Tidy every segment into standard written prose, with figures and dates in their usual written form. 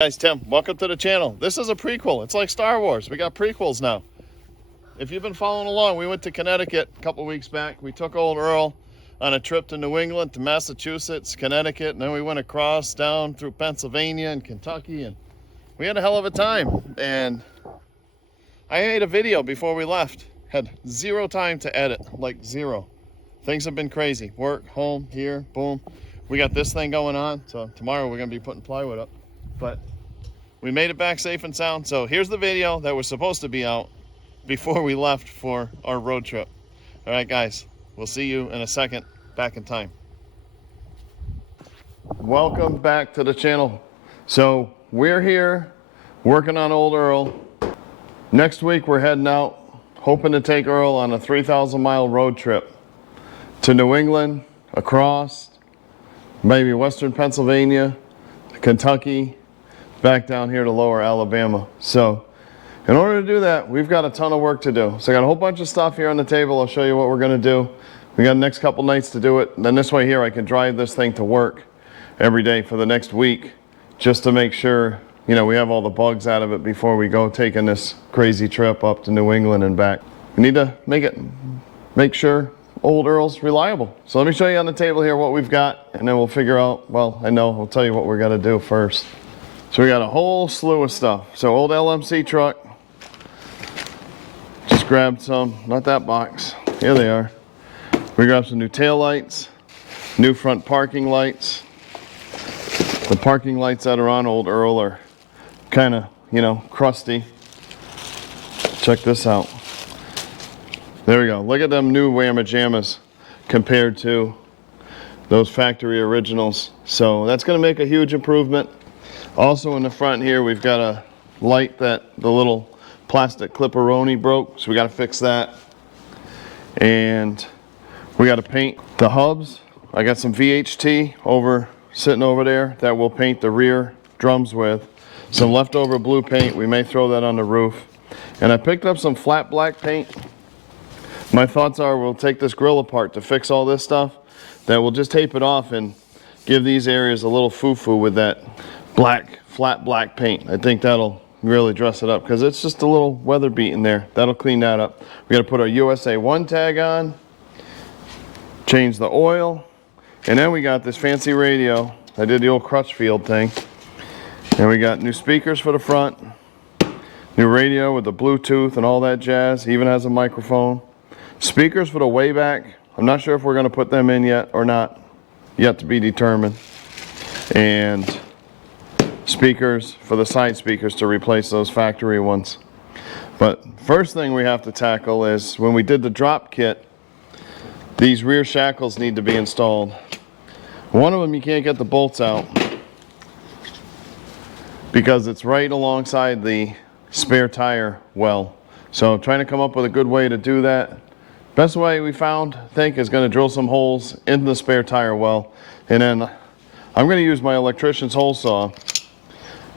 Guys, Tim, welcome to the channel. This is a prequel. It's like Star Wars. We got prequels now. If you've been following along, we went to Connecticut a couple weeks back. We took old Earl on a trip to New England, to Massachusetts, Connecticut, and then we went across down through Pennsylvania and Kentucky, and we had a hell of a time. And I made a video before we left. Had zero time to edit, like zero. Things have been crazy. Work, home, here, boom. We got this thing going on, so tomorrow we're gonna be putting plywood up. But we made it back safe and sound. So here's the video that was supposed to be out before we left for our road trip. All right, guys, we'll see you in a second, back in time. Welcome back to the channel. So we're here working on old Earl. Next week, we're heading out, hoping to take Earl on a 3,000-mile road trip to New England, across, maybe Western Pennsylvania, Kentucky, back down here to lower Alabama. So in order to do that, we've got a ton of work to do. So I got a whole bunch of stuff here on the table. I'll show you what we're gonna do. We got the next couple nights to do it. And then this way here, I can drive this thing to work every day for the next week, just to make sure, you know, we have all the bugs out of it before we go taking this crazy trip up to New England and back. We need to make sure old Earl's reliable. So let me show you on the table here what we've got, and then we'll figure out, well, I'll tell you what we're gonna do first. So we got a whole slew of stuff. So old LMC truck. Just grabbed some, not that box. Here they are. We grabbed some new tail lights, new front parking lights. The parking lights that are on old Earl are kind of, you know, crusty. Check this out. There we go. Look at them new Whamma Jammas compared to those factory originals. So that's going to make a huge improvement. Also in the front here, we've got a light that the little plastic clipperoni broke, so we got to fix that. And we got to paint the hubs. I got some VHT sitting over there that we'll paint the rear drums with. Some leftover blue paint, we may throw that on the roof. And I picked up some flat black paint. My thoughts are we'll take this grill apart to fix all this stuff, then we'll just tape it off and give these areas a little foo-foo with that flat black paint. I think that'll really dress it up because it's just a little weather beaten there. That'll clean that up. We got to put our USA 1 tag on, change the oil, and then we got this fancy radio. I did the old Crutchfield thing. And we got new speakers for the front, new radio with the Bluetooth and all that jazz. Even has a microphone. Speakers for the way back. I'm not sure if we're going to put them in yet or not. Yet to be determined. And speakers for the side speakers to replace those factory ones. But first thing we have to tackle is when we did the drop kit, these rear shackles need to be installed. One of them you can't get the bolts out because it's right alongside the spare tire well. So trying to come up with a good way to do that. Best way we found, I think, is going to drill some holes in the spare tire well, and then I'm going to use my electrician's hole saw.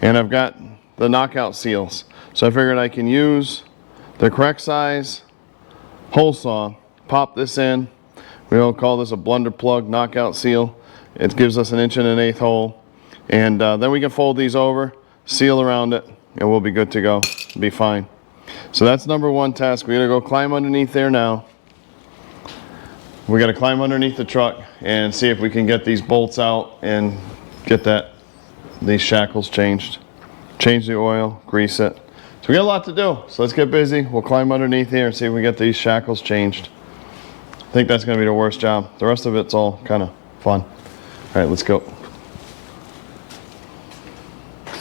And I've got the knockout seals. So I figured I can use the correct size hole saw, pop this in. We'll call this a blunder plug knockout seal. It gives us an 1.125" hole. And then we can fold these over, seal around it, and we'll be good to go. It'll be fine. So that's number one task. We're gonna go climb underneath there now. We gotta climb underneath the truck and see if we can get these bolts out and get these shackles changed. Change the oil, grease it. So we got a lot to do. So let's get busy. We'll climb underneath here and see if we get these shackles changed. I think that's gonna be the worst job. The rest of it's all kind of fun. All right, let's go.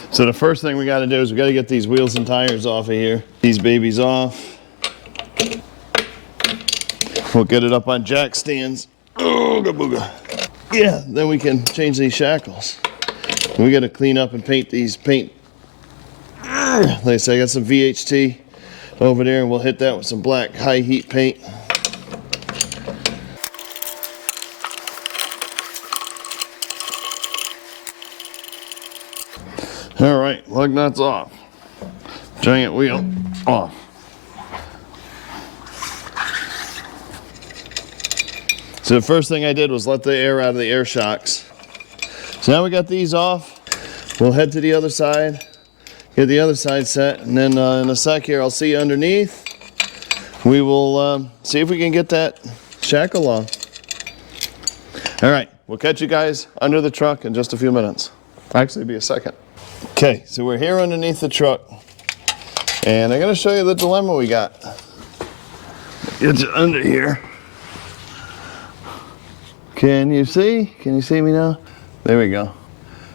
So the first thing we gotta do is we gotta get these wheels and tires off of here. These babies off. We'll get it up on jack stands. Ooga booga. Yeah, then we can change these shackles. We got to clean up and paint these Like I said, I got some VHT over there, and we'll hit that with some black high heat paint. All right, lug nuts off. Giant wheel off. So the first thing I did was let the air out of the air shocks. So now we got these off. we'll head to the other side, get the other side set, and then in a sec here, I'll see you underneath. We will see if we can get that shackle on. All right, we'll catch you guys under the truck in just a few minutes. Actually, it'll be a second. Okay, so we're here underneath the truck, and I'm gonna show you the dilemma we got. Get you under here. Can you see? Can you see me now? There we go.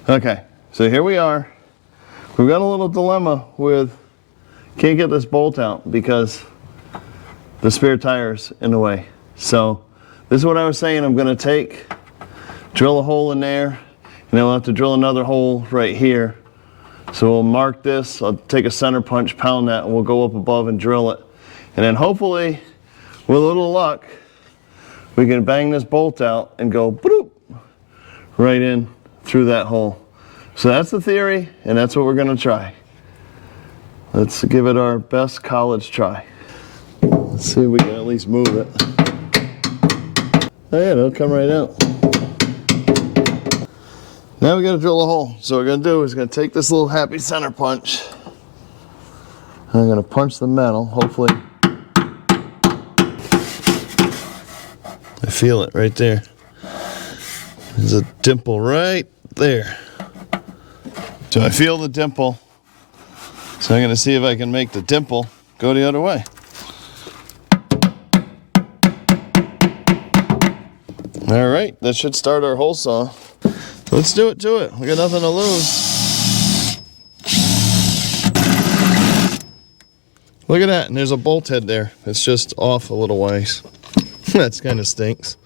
Okay, so here we are. We've got a little dilemma with, can't get this bolt out because the spare tire's in the way. So this is what I was saying. I'm gonna drill a hole in there, and then we'll have to drill another hole right here. So we'll mark this, I'll take a center punch, pound that, and we'll go up above and drill it. And then hopefully, with a little luck, we can bang this bolt out and go bloop, right in through that hole. So that's the theory, and that's what we're gonna try. Let's give it our best college try. Let's see if we can at least move it. Oh yeah, it'll come right out. Now we gotta drill a hole. So what we're gonna do is gonna take this little happy center punch. And I'm gonna punch the metal, hopefully. I feel it right there. There's a dimple right there. So I feel the dimple. So I'm gonna see if I can make the dimple go the other way. All right, that should start our hole saw. Let's do it to it. We got nothing to lose. Look at that, and there's a bolt head there. It's just off a little ways. That kind of stinks.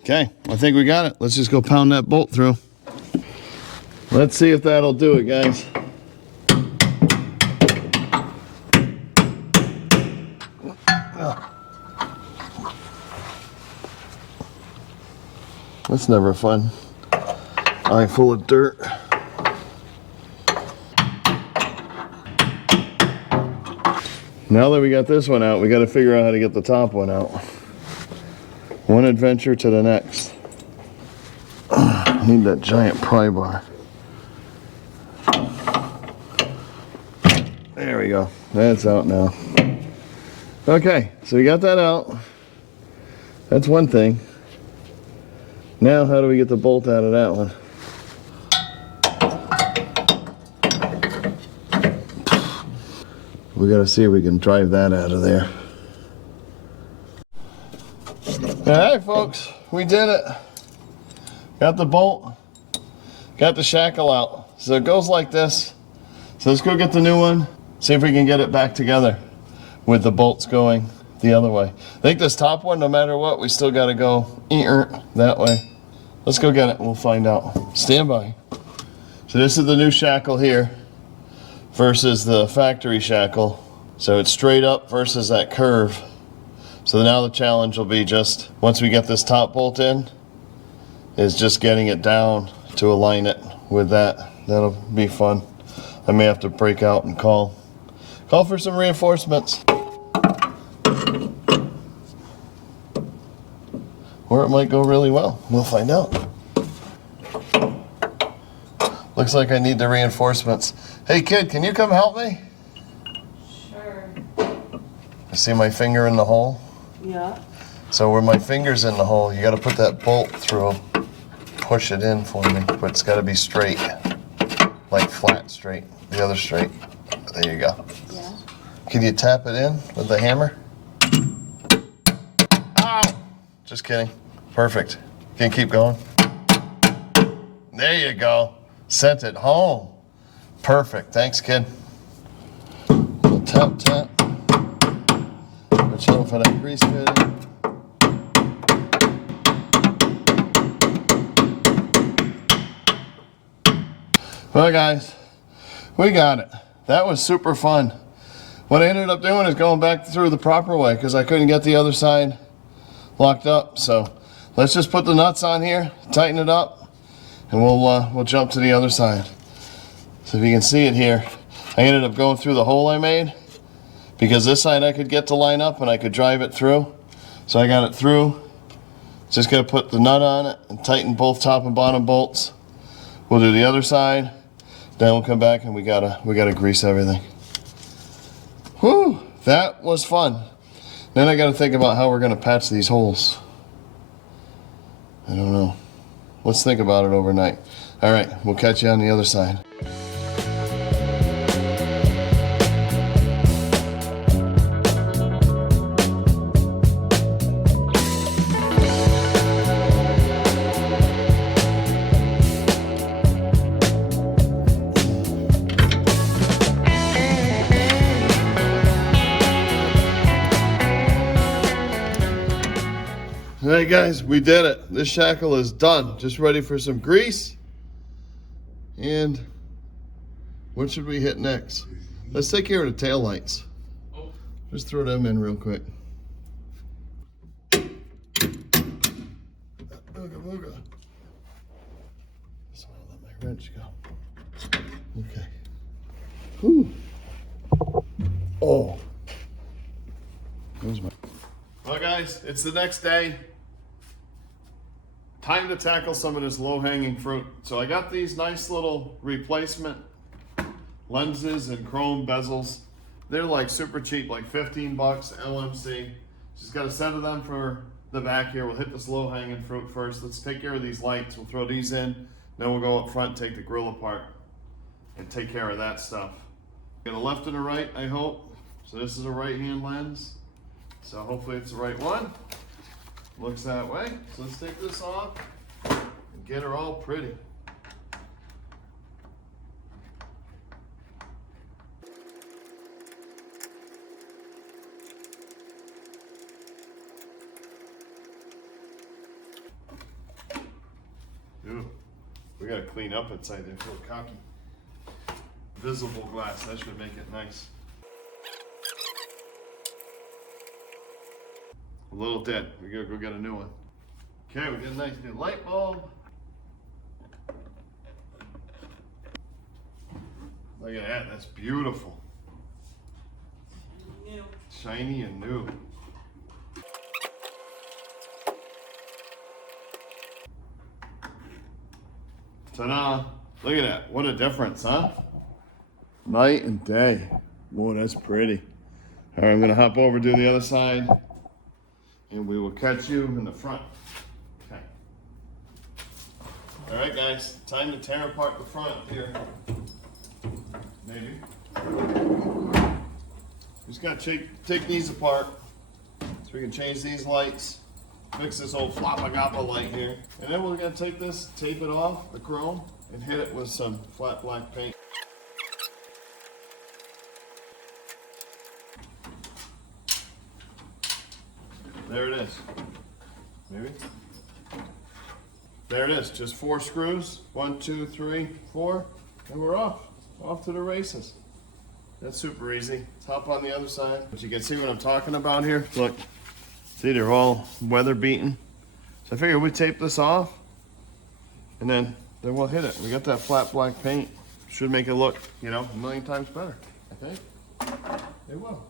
Okay, I think we got it. Let's just go pound that bolt through. Let's see if that'll do it, guys. That's never fun. Eye full of dirt. Now that we got this one out, we got to figure out how to get the top one out. One adventure to the next. I need that giant pry bar. There we go. That's out now. Okay, so we got that out. That's one thing. Now, how do we get the bolt out of that one? We gotta see if we can drive that out of there. All right, folks, we did it. Got the bolt, got the shackle out. So it goes like this. So let's go get the new one, see if we can get it back together with the bolts going the other way. I think this top one, no matter what, we still gotta go that way. Let's go get it and we'll find out. Stand by. So this is the new shackle here versus the factory shackle. So it's straight up versus that curve. So now the challenge will be just, once we get this top bolt in, is just getting it down to align it with that. That'll be fun. I may have to break out and call for some reinforcements. Or it might go really well. We'll find out. Looks like I need the reinforcements. Hey kid, can you come help me? Sure. You see my finger in the hole? Yeah. So where my finger's in the hole, you gotta put that bolt through, push it in for me, but it's gotta be straight, like flat straight, the other straight. There you go. Yeah. Can you tap it in with the hammer? Ow! Just kidding. Perfect. Can you keep going? There you go. Sent it home. Perfect. Thanks, kid. Tap, tap. Watch out for that grease fitting. Well, guys, we got it. That was super fun. What I ended up doing is going back through the proper way because I couldn't get the other side locked up. So let's just put the nuts on here, tighten it up, and we'll jump to the other side. So if you can see it here, I ended up going through the hole I made because this side I could get to line up and I could drive it through. So I got it through. Just gotta put the nut on it and tighten both top and bottom bolts. We'll do the other side. Then we'll come back and we gotta grease everything. Whew, that was fun. Then I gotta think about how we're gonna patch these holes. I don't know. Let's think about it overnight. All right, we'll catch you on the other side. All right, guys, we did it. This shackle is done. Just ready for some grease. And what should we hit next? Let's take care of the tail lights. Just throw them in real quick. Ooga booga. Just want to let my wrench go. Okay. Whew. Oh. There's my. Well, guys, it's the next day. Time to tackle some of this low-hanging fruit. So I got these nice little replacement lenses and chrome bezels. They're like super cheap, like 15 bucks LMC. Just got a set of them for the back here. We'll hit this low-hanging fruit first. Let's take care of these lights. We'll throw these in. Then we'll go up front, take the grill apart, and take care of that stuff. Got a left and a right, I hope. So this is a right-hand lens. So hopefully it's the right one. Looks that way. So let's take this off and get her all pretty. Ooh, we gotta clean up inside there. Feel cocky. Visible glass, that should make it nice. A little dead. We gotta go get a new one. Okay, we got a nice new light bulb. Look at that, that's beautiful. New. Shiny and new. Ta-da! Look at that, what a difference, huh? Night and day. Whoa, that's pretty. All right, I'm gonna hop over to the other side. And we will catch you in the front. Okay. All right, guys, time to tear apart the front here. Maybe. Just gotta take these apart so we can change these lights, fix this old flopagappa light here. And then we're gonna take this, tape it off, the chrome, and hit it with some flat black paint. There it is. Maybe. There it is. Just 4 screws. 1, 2, 3, 4. And we're off. Off to the races. That's super easy. Let's hop on the other side. But you can see what I'm talking about here. Look. See, they're all weather beaten. So I figured we'd tape this off. And then we'll hit it. We got that flat black paint. Should make it look, you know, a million times better. I think. It will.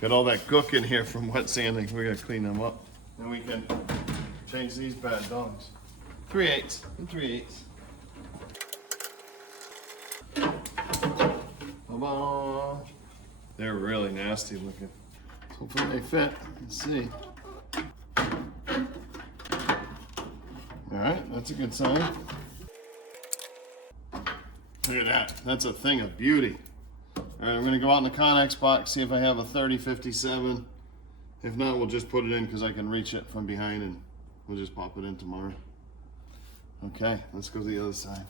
Got all that gook in here from wet sanding. We gotta clean them up. Then we can change these bad dogs. 3/8 and 3/8. Ta-da! They're really nasty looking. So hopefully they fit. Let's see. All right, that's a good sign. Look at that. That's a thing of beauty. All right, I'm gonna go out in the Connex box, see if I have a 3057. If not, we'll just put it in because I can reach it from behind and we'll just pop it in tomorrow. Okay, let's go to the other side.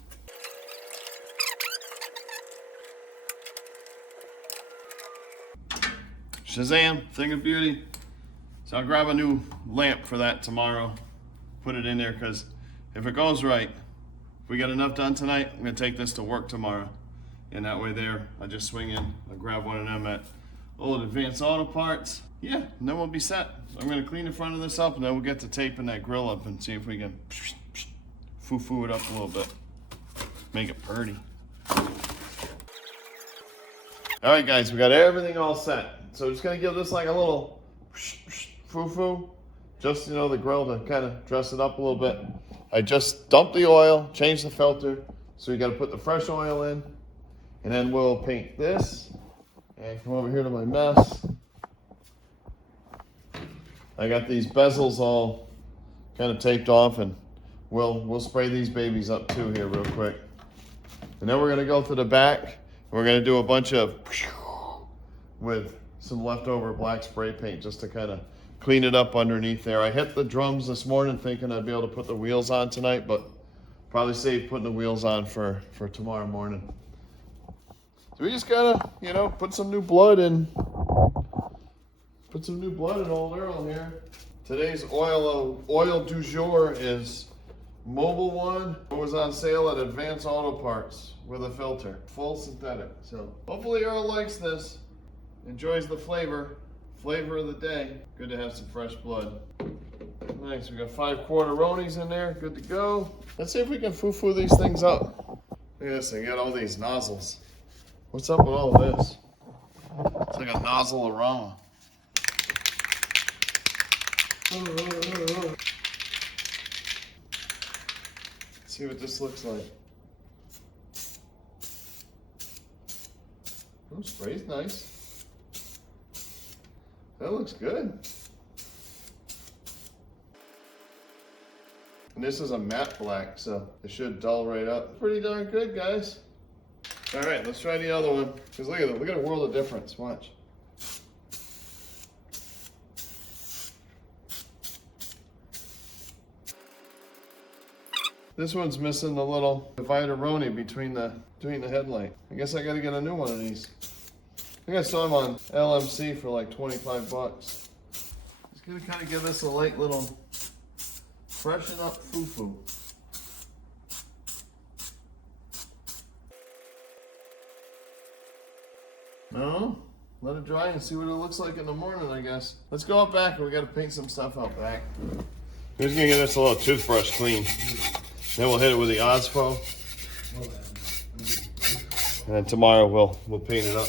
Shazam, thing of beauty. So I'll grab a new lamp for that tomorrow, put it in there because if it goes right, if we get enough done tonight, I'm gonna take this to work tomorrow. And that way there, I just swing in, I grab one of them at old Advanced Auto Parts. Yeah, and then we'll be set. So I'm gonna clean the front of this up and then we'll get to taping that grill up and see if we can foo-foo it up a little bit. Make it purty. All right, guys, we got everything all set. So just gonna give this like a little foo-foo, just, you know, the grill to kind of dress it up a little bit. I just dumped the oil, changed the filter. So you gotta put the fresh oil in, and then we'll paint this. And come over here to my mess. I got these bezels all kind of taped off, and we'll spray these babies up too here real quick. And then we're gonna go to the back, and we're gonna do a bunch of with some leftover black spray paint just to kind of clean it up underneath there. I hit the drums this morning thinking I'd be able to put the wheels on tonight, but probably save putting the wheels on for tomorrow morning. So we just gotta, you know, put some new blood in. Put some new blood in old Earl here. Today's oil du jour is Mobile One. It was on sale at Advance Auto Parts with a filter, full synthetic. So hopefully Earl likes this, enjoys the flavor of the day. Good to have some fresh blood. Nice, we got 5 quarteronis in there, good to go. Let's see if we can foo-foo these things up. Look at this thing, got all these nozzles. What's up with all this? It's like a nozzle aroma. Let's see what this looks like. Oh, spray's nice. That looks good. And this is a matte black, so it should dull right up. Pretty darn good, guys. All right, let's try the other one. Because look at it, look at a world of difference. Watch. This one's missing the little divideroni between the headlight. I guess I gotta get a new one of these. I think I saw them on LMC for like 25 bucks. Just gonna kind of give this a light little freshen up foo-foo. No, let it dry and see what it looks like in the morning, I guess. Let's go out back and we gotta paint some stuff out back. We're just gonna get this a little toothbrush clean. Then we'll hit it with the Ospo. And then tomorrow we'll paint it up.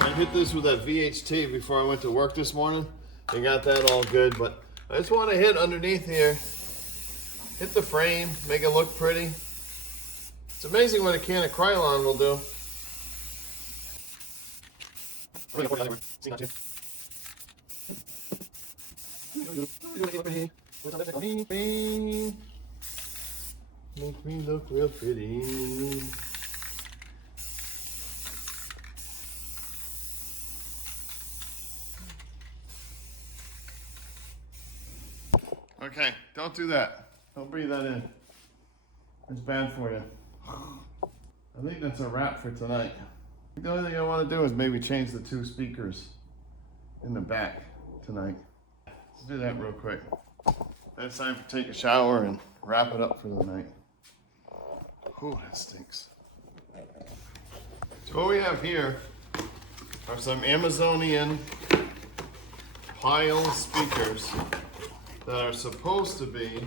I hit this with that VHT before I went to work this morning. I got that all good, but I just want to hit underneath here. Hit the frame, make it look pretty. It's amazing what a can of Krylon will do. Make me look real pretty. Okay, don't do that. Don't breathe that in. It's bad for you. I think that's a wrap for tonight. The only thing I want to do is maybe change the 2 speakers in the back tonight. Let's do that real quick. Then it's time to take a shower and wrap it up for the night. Ooh, that stinks. So what we have here are some Amazonian pile speakers that are supposed to be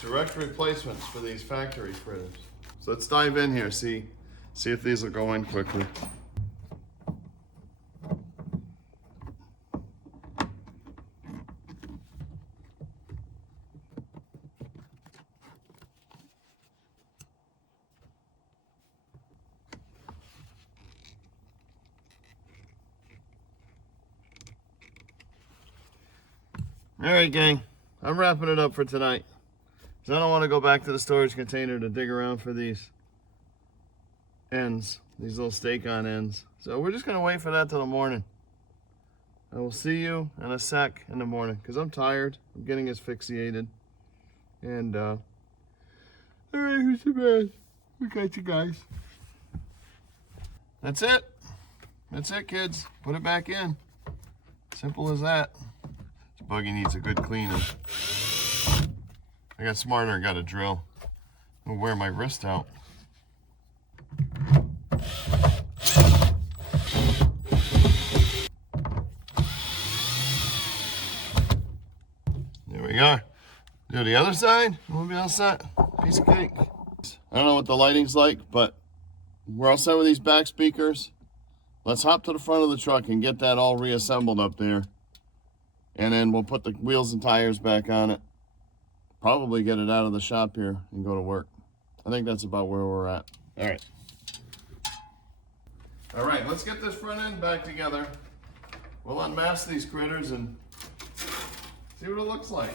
direct replacements for these factory critters. So let's dive in here, see if these will go in quickly. All right, gang, I'm wrapping it up for tonight. I don't want to go back to the storage container to dig around for these ends, these little stake-on ends. So we're just going to wait for that till the morning. I will see you in a sec in the morning because I'm tired. I'm getting asphyxiated. And, all right, who's the best? We got you guys. That's it. That's it, kids. Put it back in. Simple as that. This buggy needs a good cleaning. I got smarter and got a drill. I'm gonna wear my wrist out. we are. Do the other side, we'll be all set. Piece of cake. I don't know what the lighting's like, but we're all set with these back speakers. Let's hop to the front of the truck and get that all reassembled up there. And then we'll put the wheels and tires back on it. Probably get it out of the shop here and go to work. I think that's about where we're at. All right. All right, let's get this front end back together. We'll unmask these critters and see what it looks like.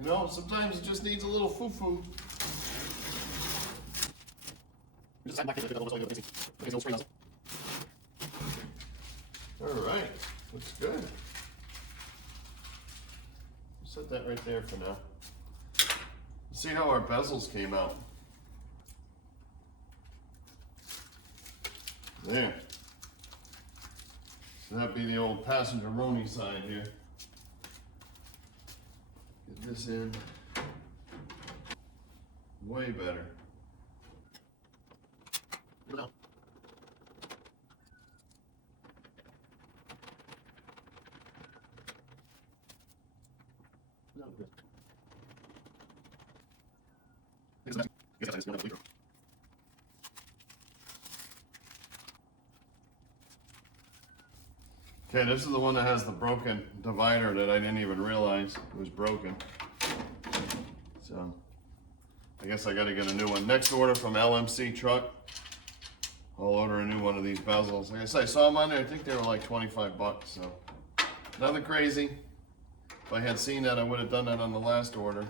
You know, sometimes it just needs a little foo-foo. All right, looks good. Set that right there for now. Let's see how our bezels came out. There. So that'd be the old passenger-roni side here. Get this in. Way better. Okay, this is the one that has the broken divider that I didn't even realize was broken. So, I guess I gotta get a new one. Next order from LMC Truck. I'll order a new one of these bezels. Like I said, I saw them on there, I think they were like 25 bucks, so. Nothing crazy. If I had seen that, I would have done that on the last order.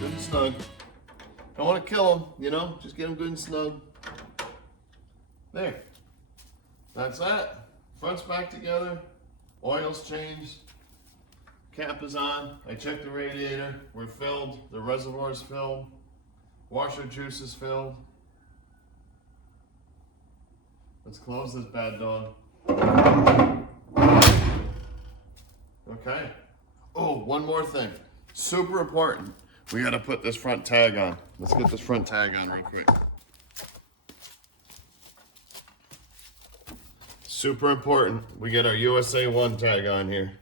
Good and snug. Don't want to kill them, you know, just get them good and snug. There. That's that. Front's back together. Oil's changed. Cap is on. I checked the radiator. We're filled. The reservoir's filled. Washer juice is filled. Let's close this bad dog. Okay. Oh, one more thing. Super important. We gotta put this front tag on. Let's get this front tag on real quick. Super important. We get our USA 1 tag on here.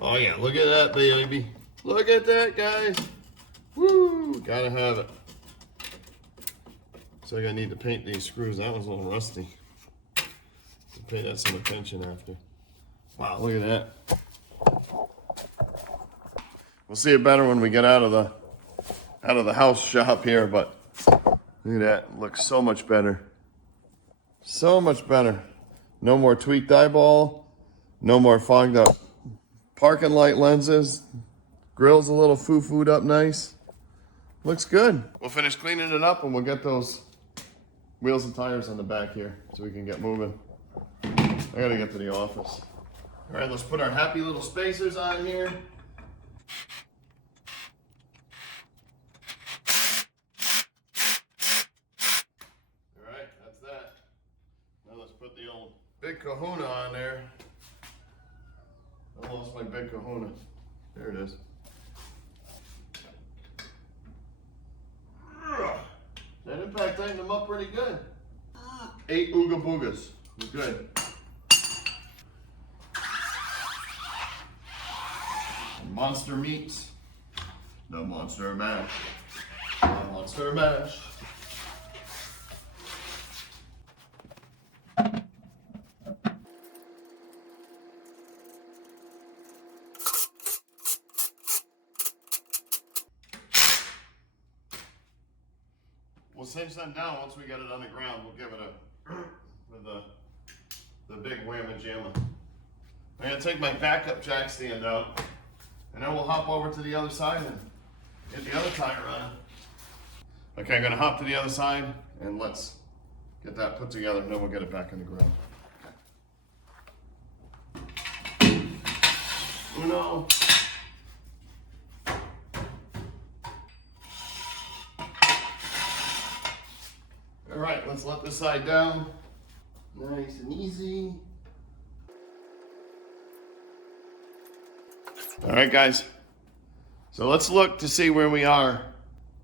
Oh yeah, look at that, baby. Look at that, guys. Woo, gotta have it. So I gotta need to paint these screws. That was a little rusty. Pay that some attention after. Wow, look at that. We'll see it better when we get out of the house shop here, but look at that. It looks so much better. So much better. No more tweaked eyeball. No more fogged up parking light lenses. Grill's a little foo-fooed up nice. Looks good. We'll finish cleaning it up and we'll get those wheels and tires on the back here so we can get moving. I gotta get to the office. All right, let's put our happy little spacers on here. All right, that's that. Now let's put the old big kahuna on there. I lost my big kahuna. There it is. That impact tightened them up pretty good. 8 ooga boogas. Was good. Monster meats. The monster mash. The monster mash. We'll cinch them down once we get it on the ground. We'll give it a with the big whamma jamma. I'm gonna take my backup jack stand out, and then we'll hop over to the other side and get the other tire on. Okay, I'm gonna hop to the other side and let's get that put together, and then we'll get it back in the ground. Okay. Uno. All right, let's let this side down. Nice and easy. All right, guys. So let's look to see where we are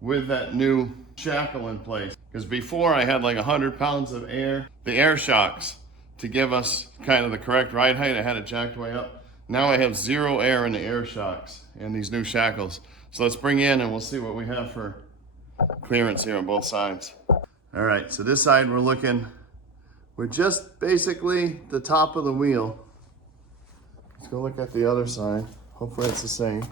with that new shackle in place. Because before I had like 100 pounds of air, the air shocks to give us kind of the correct ride height. I had it jacked way up. Now I have 0 air in the air shocks and these new shackles. So let's bring in and we'll see what we have for clearance here on both sides. All right, so this side we're just basically the top of the wheel. Let's go look at the other side. Hopefully it's the same.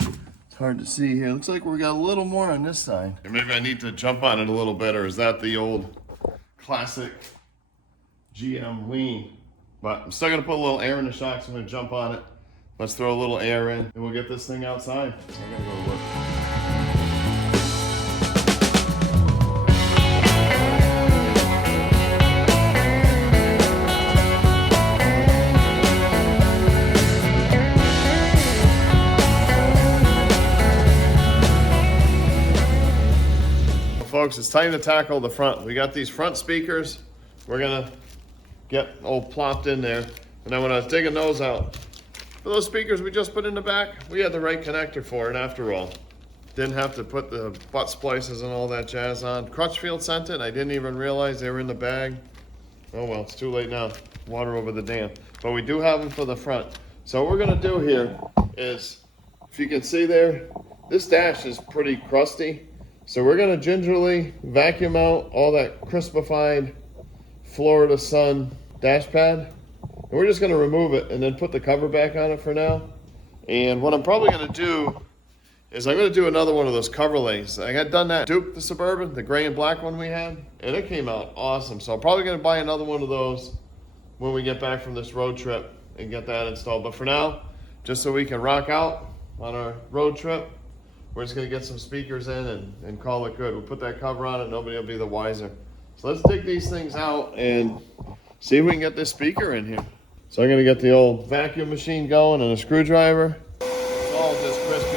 It's hard to see here. Looks like we got a little more on this side. Maybe I need to jump on it a little bit, or is that the old classic GM lean? But I'm still gonna put a little air in the shocks. I'm gonna jump on it. Let's throw a little air in and we'll get this thing outside. So I'm gonna go to work. Folks, it's time to tackle the front. We got these front speakers. We're gonna get all plopped in there. And then when I was digging those out, for those speakers we just put in the back, we had the right connector for it after all. Didn't have to put the butt splices and all that jazz on. Crutchfield sent it. I didn't even realize they were in the bag. Oh well, it's too late now. Water over the dam. But we do have them for the front. So what we're gonna do here is, if you can see there, this dash is pretty crusty. So we're gonna gingerly vacuum out all that crispified Florida Sun dash pad. And we're just gonna remove it and then put the cover back on it for now. And what I'm probably gonna do is I'm gonna do another one of those cover lays. I had done that Duke, the Suburban, the gray and black one we had, and it came out awesome. So I'm probably gonna buy another one of those when we get back from this road trip and get that installed. But for now, just so we can rock out on our road trip, we're just gonna get some speakers in and call it good. We'll put that cover on it, nobody will be the wiser. So let's dig these things out and see if we can get this speaker in here. So I'm gonna get the old vacuum machine going and a screwdriver. It's all just crispy.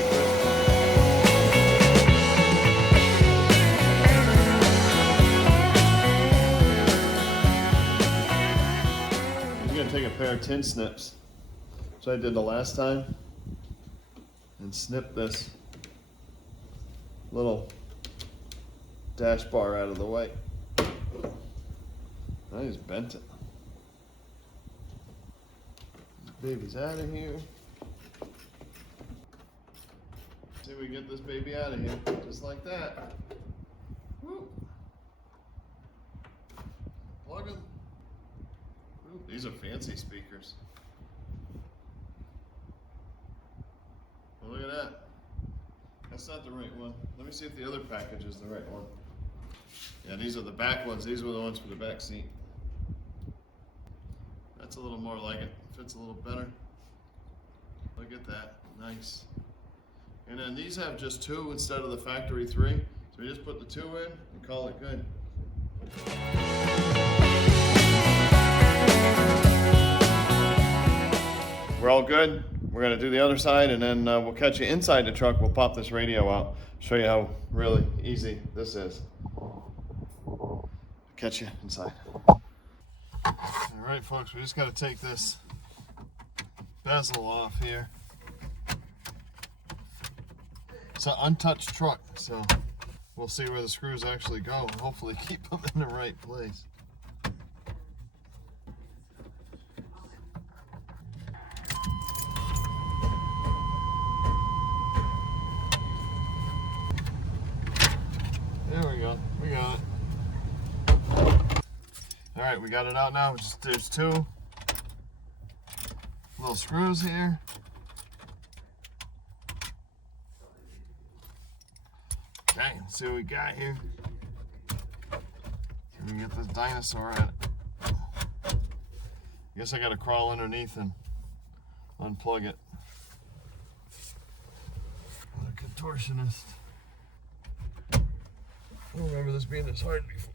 I'm gonna take a pair of tin snips, which I did the last time, and snip this little dash bar out of the way. I just bent it. This baby's out of here. See if we get this baby out of here, just like that. Woo. Plug them. Ooh, these are fancy speakers. Oh, look at that. That's not the right one. Let me see if the other package is the right one. Yeah, these are the back ones. These were the ones for the back seat. That's a little more like it. Fits a little better. Look at that. Nice. And then these have just 2 instead of the factory 3. So we just put the 2 in and call it good. We're all good. We're gonna do the other side and then we'll catch you inside the truck. We'll pop this radio out. Show you how really easy this is. Catch you inside. All right, folks, we just gotta take this bezel off here. It's an untouched truck, so we'll see where the screws actually go and hopefully keep them in the right place. There we go, we got it. All right, we got it out now. There's 2 little screws here. Okay, let's see what we got here. We can get this dinosaur at it. I guess I gotta crawl underneath and unplug it. What a contortionist. I don't remember this being this hard before.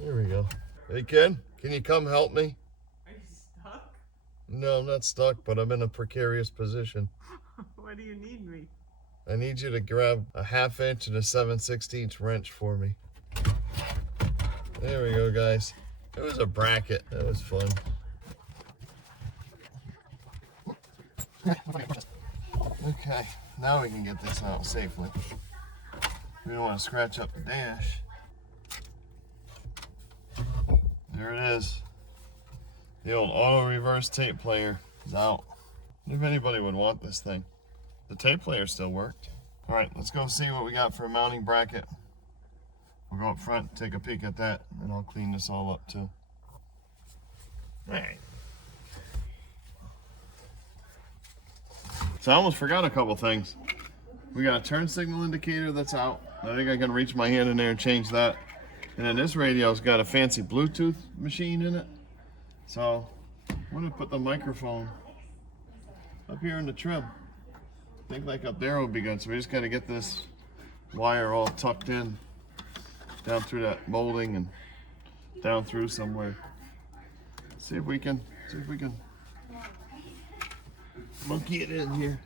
There we go. Hey kid, can you come help me? Are you stuck? No, I'm not stuck, but I'm in a precarious position. What Why do you need me? I need you to grab a 1/2 inch and a 7/16 wrench for me. There we go, guys. It was a bracket. That was fun. Okay, now we can get this out safely. We don't want to scratch up the dash. There it is. The old auto reverse tape player is out. I wonder if anybody would want this thing. The tape player still worked. All right, let's go see what we got for a mounting bracket. We'll go up front, take a peek at that, and I'll clean this all up too. All right. So I almost forgot a couple things. We got a turn signal indicator that's out. I think I can reach my hand in there and change that. And then this radio's got a fancy Bluetooth machine in it. So I'm gonna put the microphone up here in the trim. I think like up there would be good. So we just gotta get this wire all tucked in, down through that molding and down through somewhere. See if we can monkey it in here.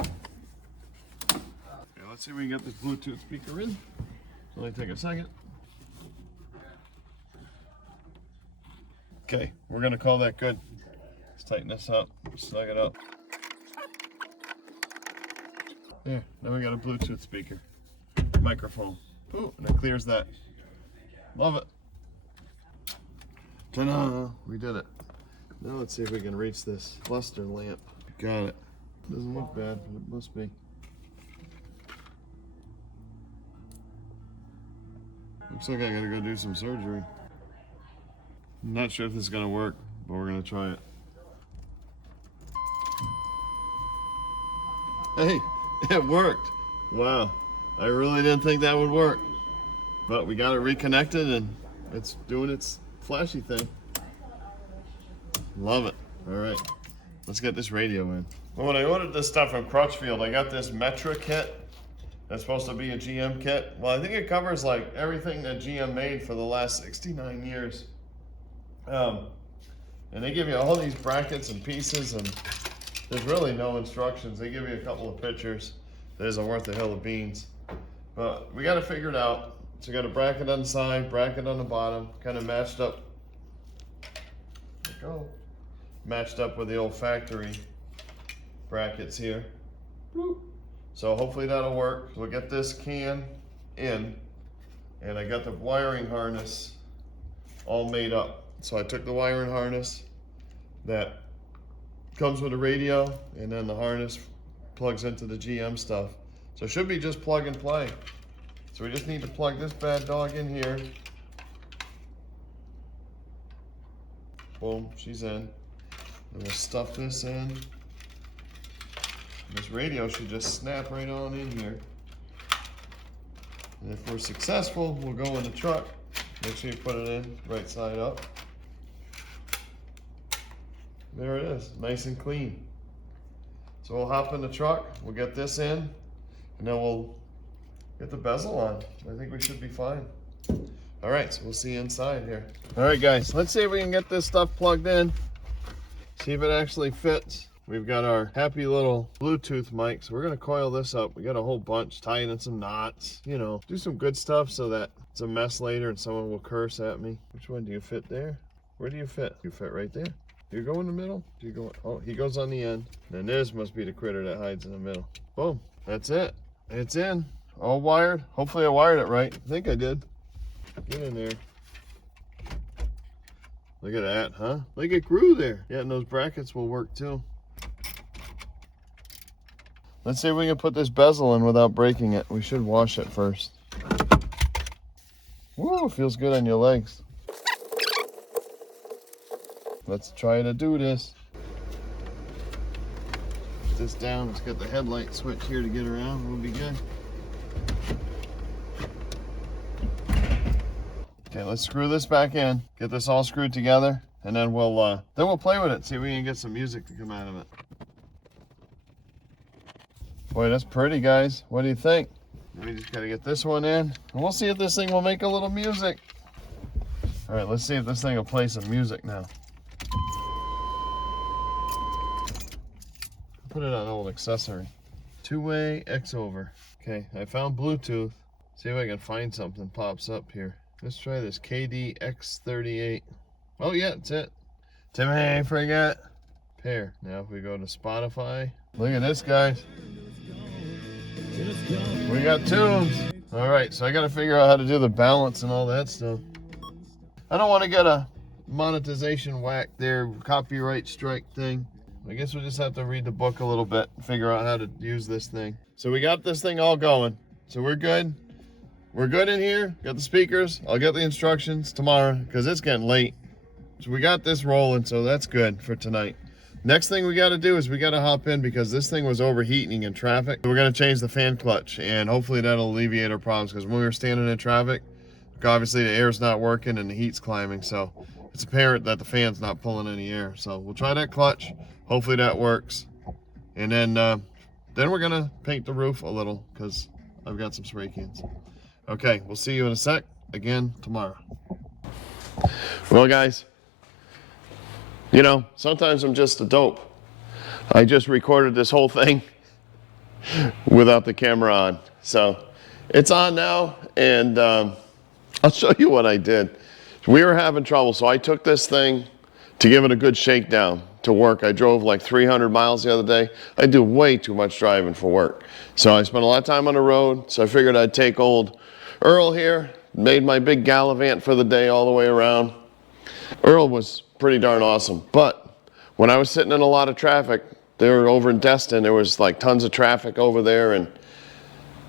Okay, let's see if we can get this Bluetooth speaker in. It'll only take a second. Okay, we're gonna call that good. Let's tighten this up, snug it up. There, now we got a Bluetooth speaker, microphone. Ooh, and it clears that. Love it. Ta-da! We did it. Now let's see if we can reach this cluster lamp. Got it. Doesn't look bad, but it must be. Looks like I gotta go do some surgery. I'm not sure if this is gonna work, but we're gonna try it. Hey, it worked. Wow. I really didn't think that would work. But we got it reconnected and it's doing its flashy thing. Love it. All right, let's get this radio in. Well, when I ordered this stuff from Crutchfield, I got this Metra kit. That's supposed to be a GM kit. Well, I think it covers like everything that GM made for the last 69 years. And they give you all these brackets and pieces, and there's really no instructions. They give you a couple of pictures. That isn't worth a hill of beans. But we got to figure it out. So we got a bracket on the side, bracket on the bottom, kind of matched up. There we go. Matched up with the old factory brackets here. So hopefully that'll work. We'll get this can in, and I got the wiring harness all made up. So I took the wiring harness that comes with a radio, and then the harness plugs into the GM stuff. So it should be just plug and play. So we just need to plug this bad dog in here. Boom, she's in. And we'll stuff this in. This radio should just snap right on in here. And if we're successful, we'll go in the truck. Make sure you put it in right side up. There it is, nice and clean. So we'll hop in the truck, we'll get this in, and then we'll get the bezel on. I think we should be fine. All right, so we'll see you inside here. All right, guys, let's see if we can get this stuff plugged in. See if it actually fits. We've got our happy little Bluetooth mic, so we're gonna coil this up. We got a whole bunch, tie it in some knots, you know, do some good stuff so that it's a mess later and someone will curse at me. Which one do you fit there? Where do you fit? You fit right there. Do you go in the middle? Do you go? Oh, he goes on the end. And this must be the critter that hides in the middle. Boom, that's it. It's in, all wired. Hopefully I wired it right. I think I did. Get in there. Look at that, huh? Like it grew there. Yeah, and those brackets will work too. Let's see if we can put this bezel in without breaking it. We should wash it first. Woo, feels good on your legs. Let's try to do this. Put this down. Let's get the headlight switch here to get around. We'll be good. Okay, let's screw this back in. Get this all screwed together, and then we'll play with it. See if we can get some music to come out of it. Boy, that's pretty, guys. What do you think? We just gotta get this one in, and we'll see if this thing will make a little music. All right, let's see if this thing will play some music now. put it on old accessory. Two-way X over. Okay, I found Bluetooth. See if I can find something pops up here. Let's try this KD X38. Oh yeah, that's it. Timmy, forget. Pair. Now if we go to Spotify. Look at this, guys. We got tunes. All right, so I got to figure out how to do the balance and all that stuff. I don't want to get a monetization whack there, copyright strike thing. I guess we'll just have to read the book a little bit and figure out how to use this thing. So we got this thing all going. So we're good. We're good in here. Got the speakers. I'll get the instructions tomorrow because it's getting late. So we got this rolling, so that's good for tonight. Next thing we got to do is we got to hop in because this thing was overheating in traffic. We're going to change the fan clutch, and hopefully that'll alleviate our problems because when we were standing in traffic, obviously the air's not working and the heat's climbing, so it's apparent that the fan's not pulling any air. So we'll try that clutch. Hopefully that works. And then we're going to paint the roof a little because I've got some spray cans. Okay, we'll see you in a sec again tomorrow. Well, guys, you know, sometimes I'm just a dope. I just recorded this whole thing without the camera on. So it's on now, and I'll show you what I did. We were having trouble, so I took this thing to give it a good shakedown to work. I drove like 300 miles the other day. I do way too much driving for work. So I spent a lot of time on the road, so I figured I'd take old Earl here, made my big gallivant for the day all the way around. Earl was pretty darn awesome, but when I was sitting in a lot of traffic, they were over in Destin, there was like tons of traffic over there, and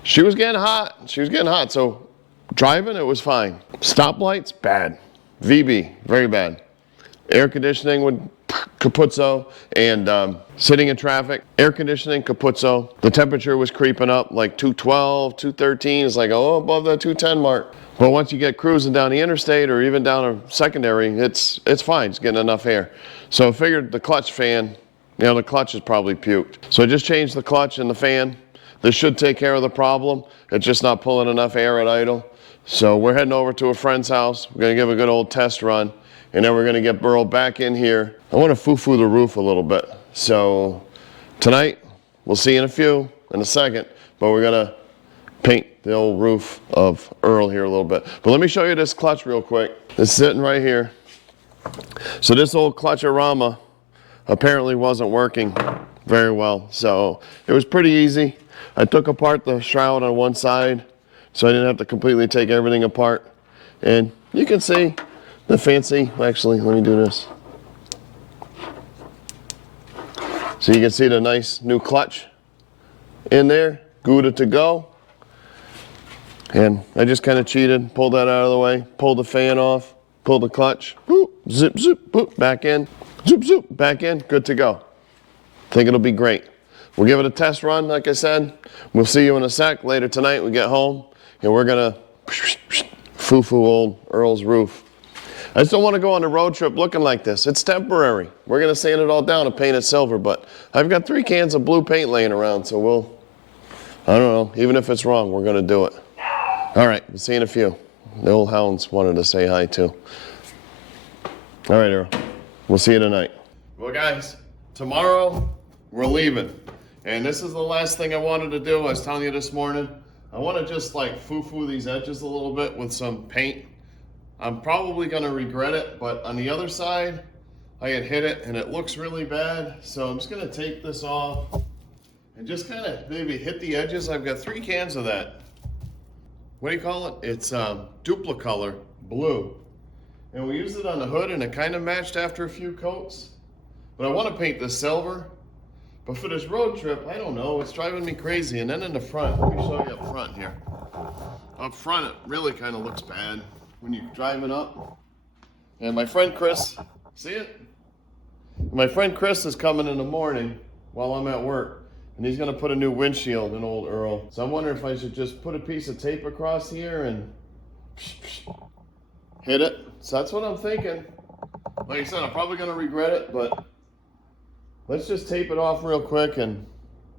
she was getting hot. So driving, it was fine. Stoplights, bad. VB, very bad. Air conditioning would capuzzo, and sitting in traffic, air conditioning, capuzzo. The temperature was creeping up like 212, 213. It's like, oh, above the 210 mark. But once you get cruising down the interstate or even down a secondary, it's fine. It's getting enough air. So I figured the clutch fan, you know, the clutch is probably puked. So I just changed the clutch and the fan. This should take care of the problem. It's just not pulling enough air at idle. So we're heading over to a friend's house. We're gonna give a good old test run, and then we're gonna get Burl back in here. I wanna foo-foo the roof a little bit. So tonight, we'll see in a second, but we're gonna paint the old roof of Earl here a little bit. But let me show you this clutch real quick. It's sitting right here. So this old clutch-a-rama apparently wasn't working very well. So it was pretty easy. I took apart the shroud on one side, so I didn't have to completely take everything apart. And you can see the fancy, actually, let me do this. So you can see the nice new clutch in there, Gouda to go. And I just kind of cheated, pulled that out of the way, pulled the fan off, pulled the clutch, boop, zip, zip, boop, back in, zoop, zoop, back in, good to go. Think it'll be great. We'll give it a test run, like I said. We'll see you in a sec. Later tonight, we get home, and we're gonna foo-foo old Earl's roof. I just don't want to go on a road trip looking like this. It's temporary. We're gonna sand it all down and paint it silver, but I've got 3 cans of blue paint laying around, so I don't know, even if it's wrong, we're gonna do it. All right, we'll see you in a few. The old hounds wanted to say hi too. All right, Earl, we'll see you tonight. Well, guys, tomorrow we're leaving. And this is the last thing I wanted to do. I was telling you this morning, I want to just like foo-foo these edges a little bit with some paint. I'm probably going to regret it, but on the other side, I had hit it and it looks really bad. So I'm just going to take this off and just kind of maybe hit the edges. I've got 3 cans of that. What do you call it? It's Duplicolor blue. And we used it on the hood and it kind of matched after a few coats. But I want to paint this silver. But for this road trip, I don't know, it's driving me crazy. And then in the front, let me show you up front here. Up front, it really kind of looks bad when you're driving up. And my friend Chris, see it? My friend Chris is coming in the morning while I'm at work. And he's gonna put a new windshield in old Earl. So I'm wondering if I should just put a piece of tape across here and hit it. So that's what I'm thinking. Like I said, I'm probably gonna regret it, but let's just tape it off real quick and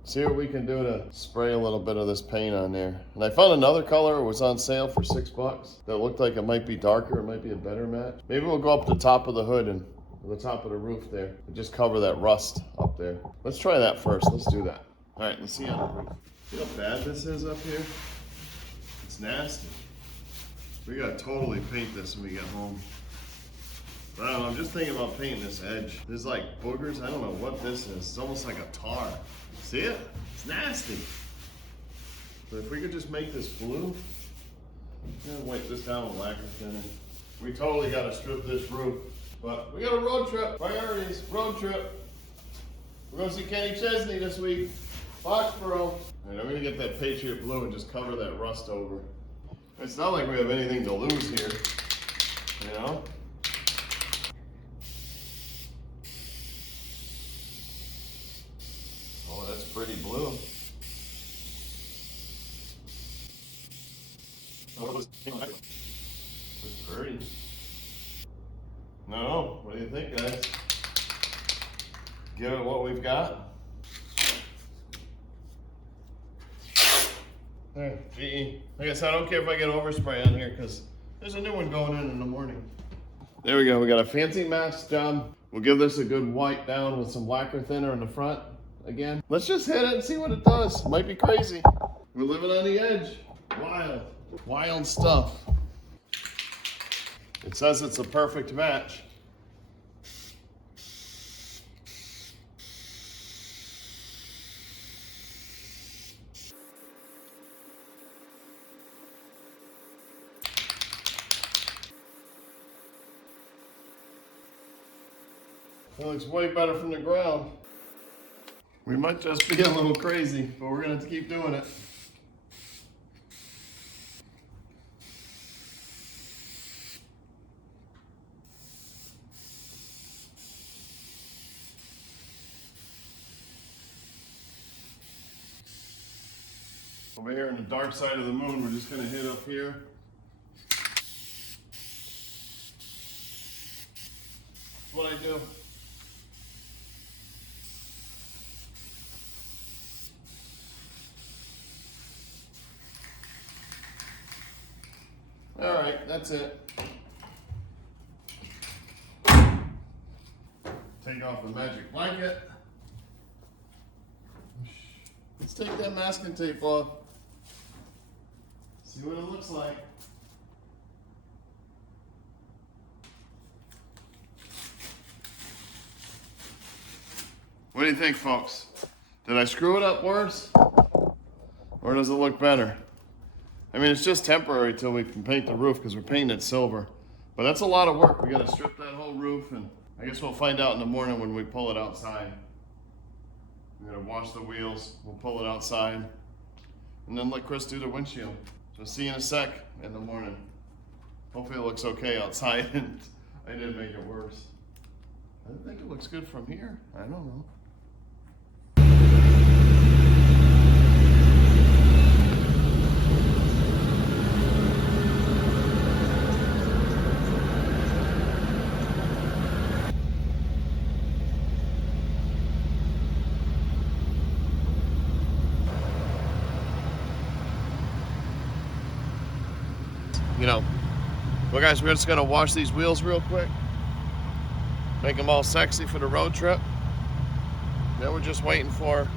see what we can do to spray a little bit of this paint on there. And I found another color, it was on sale for $6 that looked like it might be darker, it might be a better match. Maybe we'll go up the top of the hood and on the top of the roof there. And just cover that rust up there. Let's try that first. Let's do that. All right, let's see on the roof. See how bad this is up here? It's nasty. We gotta totally paint this when we get home. I don't know, I'm just thinking about painting this edge. There's like boogers, I don't know what this is. It's almost like a tar. See it? It's nasty. But if we could just make this blue, I'm gonna wipe this down with lacquer thinner. We totally gotta strip this roof. But we got a road trip, priorities, road trip. We're gonna see Kenny Chesney this week, Foxborough. All right, I'm gonna get that Patriot blue and just cover that rust over. It's not like we have anything to lose here, you know? Oh, that's pretty blue. Oh, it's pretty. No, what do you think, guys? Give it what we've got. There, GE. Like I said, I don't care if I get overspray on here because there's a new one going in the morning. There we go. We got a fancy mask job. We'll give this a good wipe down with some lacquer thinner in the front again. Let's just hit it and see what it does. Might be crazy. We're living on the edge. Wild. Wild stuff. It says it's a perfect match. It looks way better from the ground. We might just be a little crazy, but we're gonna have to keep doing it. Over here on the dark side of the moon, we're just gonna hit up here. That's what I do. All right, that's it. Take off the magic blanket. Let's take that masking tape off. See what it looks like. What do you think, folks? Did I screw it up worse? Or does it look better? I mean, it's just temporary till we can paint the roof because we're painting it silver. But that's a lot of work. We gotta strip that whole roof, and I guess we'll find out in the morning when we pull it outside. We're gonna wash the wheels, we'll pull it outside, and then let Chris do the windshield. So see you in a sec in the morning. Hopefully it looks okay outside and I didn't make it worse. I think it looks good from here. I don't know. You know, well guys, we're just gonna wash these wheels real quick, make them all sexy for the road trip. Then we're just waiting for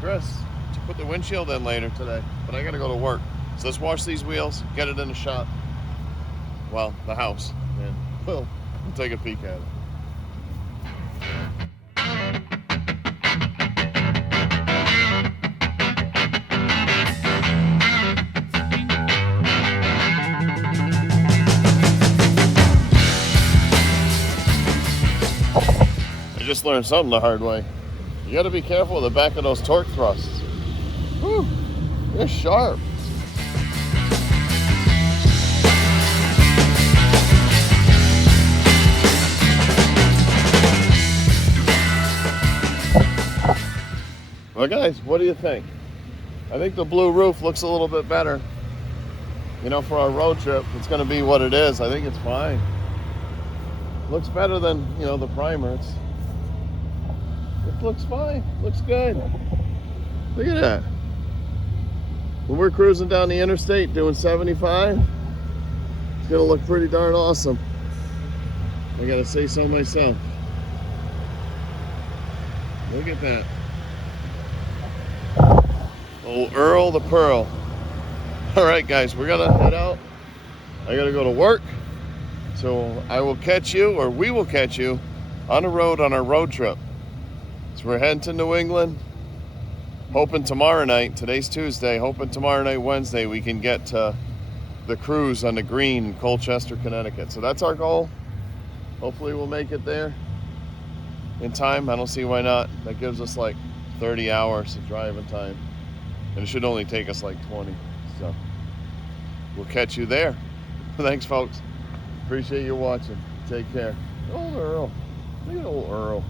Chris to put the windshield in later today, but I gotta go to work. So let's wash these wheels, get it in the shop, well, the house, and we'll take a peek at it. I just learned something the hard way. You got to be careful with the back of those torque thrusts. Whew, they're sharp. Well guys, what do you think? I think the blue roof looks a little bit better. You know, for our road trip, it's going to be what it is. I think it's fine. Looks better than, you know, the primer. It looks fine. Looks good. Look at that. When we're cruising down the interstate doing 75, it's gonna look pretty darn awesome. I gotta say so myself. Look at that. Old Earl the Pearl. All right, guys, we're gonna head out. I gotta go to work. So I will catch you, or we will catch you, on the road on our road trip. So we're heading to New England. Hoping tomorrow night, today's Tuesday, hoping tomorrow night, Wednesday, we can get to the cruise on the Green in Colchester, Connecticut. So that's our goal. Hopefully we'll make it there in time. I don't see why not. That gives us like 30 hours of driving time. And it should only take us like 20. So we'll catch you there. Thanks, folks. Appreciate you watching. Take care. Old Earl. Look at old Earl.